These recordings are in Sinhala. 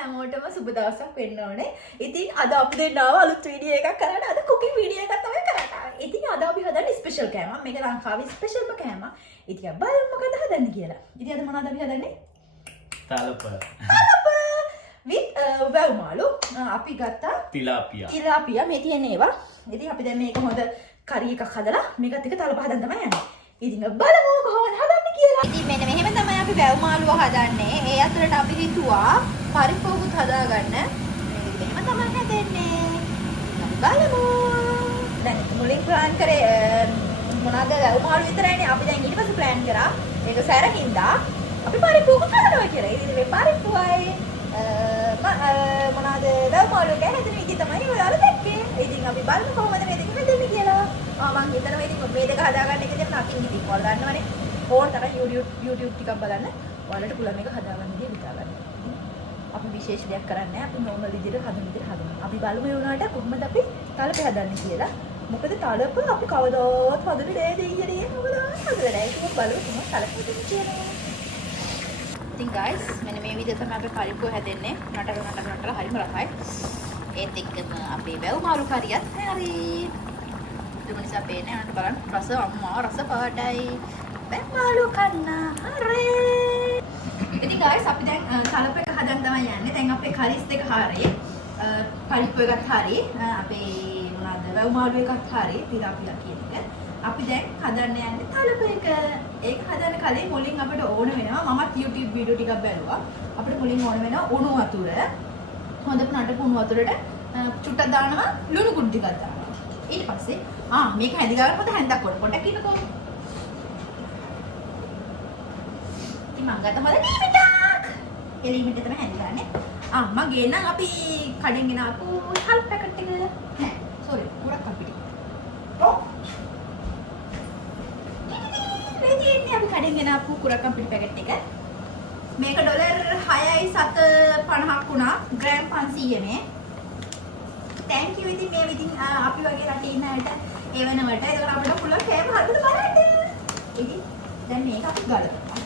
හැමෝටම සුබ දවසක් වෙන්න ඕනේ. ඉතින් අද අපි දෙන්නාව අලුත් වීඩියෝ එකක් කරන්න. අද කුකින් වීඩියෝ එකක් තමයි කරන්න. ඉතින් අද අපි හදන්නේ ස්පෙෂල් කෑමක්. මේක ලංකාවේ ස්පෙෂල්ම කෑමක්. ඉතින් බලමු මොකද හදන්නේ කියලා. ඉතින් අද මොනවද අපි හදන්නේ? තලප. with වැව් මාළු. අපි ගත්තා තිලාපියා මේ තියෙන ඒවා. ඉතින් අපි දැන් මේක හොඳ කරි එකක් හදලා මේකත් එක්ක තලප හදන්න තමයි යන්නේ. ඉතින් බලමු කොහොමද හදන්නේ කියලා. ඉතින් මෙන්න මෙහෙම තමයි අපි වැව් මාළුව හදන්නේ. ඒ අතරට අපි හිතුවා පරිප්පුවකුත් හදාගන්න. මේක මෙහෙම තමයි හදන්නේ. බලමු. දැන් මුලින් ප්ලෑන් කරේ මොනවාද වැව් මාළු විතරයිනේ. අපි දැන් ඊට පස්සේ ප්ලෑන් කරා මේක සැරකින්දා අපි පරිප්පුවකුත් හදනවා කියලා. ඉතින් මේ පරිප්පුවයි මොනවාද වැව් මාළු එක හැදෙන විදිහ තමයි ඔයාලා දැක්කේ. ඉතින් අපි බලමු කොහොමද මේ දෙක හදන්නේ කියලා. මම හිතනවා ඉතින් මේ දෙක හදාගන්න එක දෙයක් නැතිනම් ඉතින් ඔයාලා දන්නවනේ. ඕන තරම් YouTube ටිකක් බලන්න. ඔයාලට පුළුවන් මේක හදාගන්න විදිහ හිතා ගන්න. අපි විශේෂ දෙයක් කරන්නේ නැහැ. අපි normal විදිහට හදන විදිහට හදනවා. අපි බලමු ඒ උනාට කොහොමද අපි තලප හදන්නේ කියලා. මොකද තලප අපි කවදාවත් හදන්නේ නැහැ දෙයියනේ. මොකද හදලා නැහැ. ඒක බලමු කොහොමද තලප හදන්නේ කියලා. ඉතින් guys මෙන්න මේ විදිහට තමයි අපි පරිප්පුව හැදෙන්නේ. නටලා හරිම රසයි. ඒත් එක්කම අපේ වැව් මාළු කරියත් හරි. ඒක නිසා පේන්නේ අන්න බලන්න රස අම්මා රස පාටයි. වැව් මාළු කන්න හරි. ඉතින් guys අපි දැන් තලප එක හදන්න තමයි යන්නේ. දැන් අපේ කරිස් දෙක හරි. පරිප්පුව එකත් හරි. අපේ මොනවාද වැව් මාළු එකත් හරි. තිලාපියා කියන එක. අපි දැන් හදන්න යන්නේ තලප එක. ඒක හදන්න කලින් මුලින් අපිට ඕන වෙනවා මමත් YouTube වීඩියෝ ටිකක් බැලුවා. අපිට මුලින් ඕන වෙනවා උණු වතුර. හොඳට නටපු උණු වතුරට චුට්ටක් දානවා ලුණු කුඩු ටිකක් දානවා. ඊට පස්සේ මේක හැදි ගන්න පොත හැන්දක් පොඩ්ඩක් ඉන්නකෝ. ඉතින් මම ගත්ත හොඳ ලීමිටක්. ඒ ලීමිටේ තමයි හැදි ගන්නේ. මම ගේන්නම් අපි කඩෙන් ගෙන ආපු හල් පැකට් එක. නෑ සෝරි පුරක් අපිට. මේ අපි කඩෙන් ගෙන ආපු කුරක්කම් පිටි පැකට් එක. මේක $6.750ක් වුණා. ග්‍රෑම් 500 මේ. thank you ඉතින් මේ විදිහින් අපි වගේ රටේ ඉන්න අයට ඒ වෙනවට ඒක අපිට පුළුවන් කෑම හදන්න බලන්න. ඉතින් දැන් මේක අපි ගලනවා.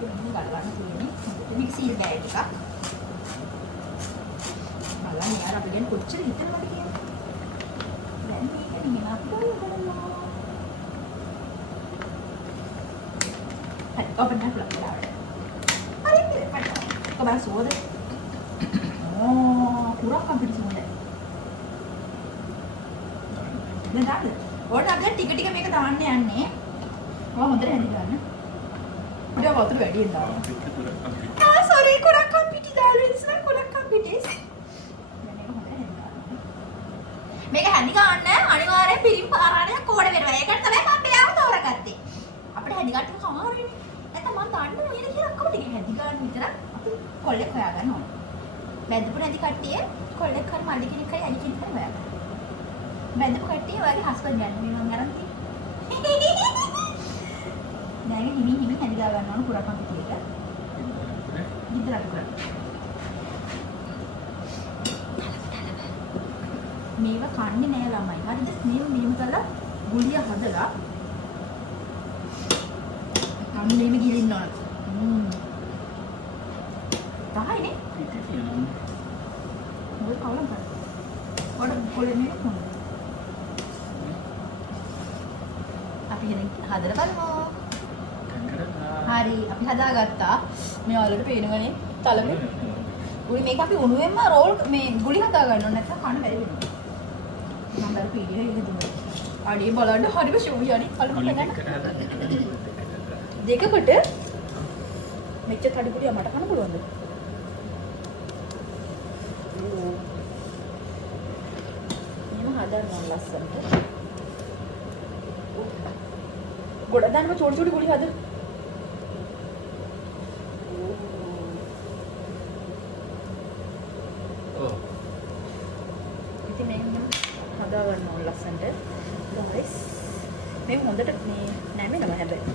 මේක ගලවන්න තියෙන්නේ මික්සි එකේ එකක්. බලන්න යාර අපි දැන් කොච්චර හිතනවද කියලා. දැන් මේක නිකන් අපි ගලවනවා. open up lang pala. Ay, hindi pa ito. Ito ba suod? Kurang kang pilis mo yan. Nandaan. Or nandaan, tika-tika may katawan na yan eh. Hondra hindi ka na. Hindi ako ito ready yun daw. Sorry, kurang kang pilis dahil. Kurang kang pilis. මේක හැදි ගන්න අනිවාර්යෙන් පිරිම් පාරාණයක් කෝඩ වෙනවා. ඒකට තමයි මම මෙයාව තෝරගත්තේ. අපිට හැදි ගන්න කමාරුනේ. නැත්නම් මම දාන්න ඕනේ කියලා ඔක්කොම ටික හැදි ගන්න විතර අපි කොල්ලෙක් හොයාගන්න ඕනේ. බැඳපු නැති කට්ටිය කොල්ලෙක් හරි මල්ලි කෙනෙක් හරි අලි කෙනෙක් හරි හොයාගන්න. බැඳපු කට්ටිය ඔයාගේ හස්බන්ඩ් යන්න මේ මම අරන් තියෙන්නේ. දැන් හිමින් හැදි ගා ගන්න ඕන පුරාකම් පිටියක. විතරක් කරා. මේව කන්නේ නෑ ළමයි. හරිද? මේව කරලා ගුලිය හදලා අම්මේම ගිලින්න ඕන. තායිනේ. මොකද කවුරුන් කරා? පොඩ පොලේ නේ කොහොමද? අපි හදලා බලමු. හරි අපි හදාගත්තා. මේ ඔයාලට පේනවනේ තලමේ. ගුලි මේක අපි උණුවෙන්ම රෝල් මේ ගුලි හදා ගන්න ඕනේ නැත්නම් කන්න බැරි වෙනවා. මම බල පීඩිය එක දුන්නා. අඩේ බලන්න හරිම ෂෝයි අනේ කලකට ගන්න. දෙකකට මෙච්චර කඩපුලිය මට කන්න පුළුවන්ද? මම හදන්න ලස්සනට. ගොඩ දාන්න චෝටි ගුලි හද. ඉතින් මේ හදා ගන්න ඕන ලස්සනට. guys මේ හොඳට මේ නැමෙනවා හැබැයි.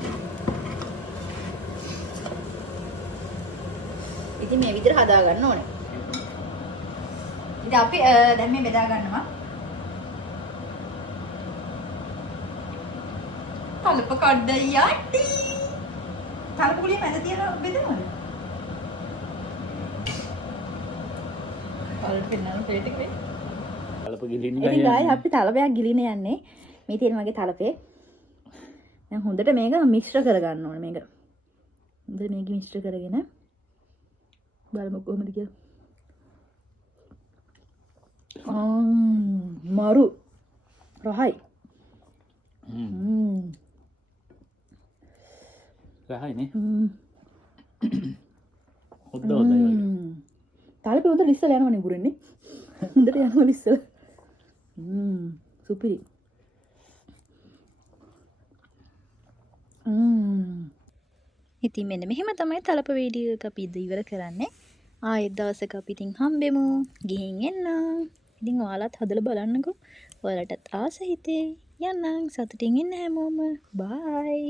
ඉතින් මේ විදිහට හදා ගන්න ඕනේ. ඉතින් අපි දැන් මේ බෙදා ගන්නවා. තලප කඩ යටි. තලප කුලිය මැද තියලා බෙදනවද? ඔයාලට පෙන්නන්න ප්ලේට් එකේ. තලප ගිලින්න ඉතින් ගායි අපි තලපයක් ගිලින යන්නේ. මේ තියෙන මගේ තලපේ. දැන් හොඳට මේක මිශ්‍ර කරගන්න ඕනේ මේක. හොඳට මේක මිශ්‍ර කරගෙන බලමු කොහොමද කියලා. මරු රහයි. රහයිනේ. හොද්ද හොද්දයි වගේ. තලපේ හොඳ ලිස්සල යනවනේ පුරන්නේ. හොඳට යනවා ලිස්සල. සුපිරි. ඉතින් මෙන්න මෙහෙම තමයි තලප වීඩියෝ එක අපි ඉවර කරන්නේ. ආයෙත් දවසක අපි ඉතින් හම්බෙමු. ගිහින් එන්නම්. ඉතින් ඔයාලත් හදලා බලන්නකෝ. ඔයාලටත් ආස හිතේ. යන්නම් සතුටින් ඉන්න හැමෝම. බයි.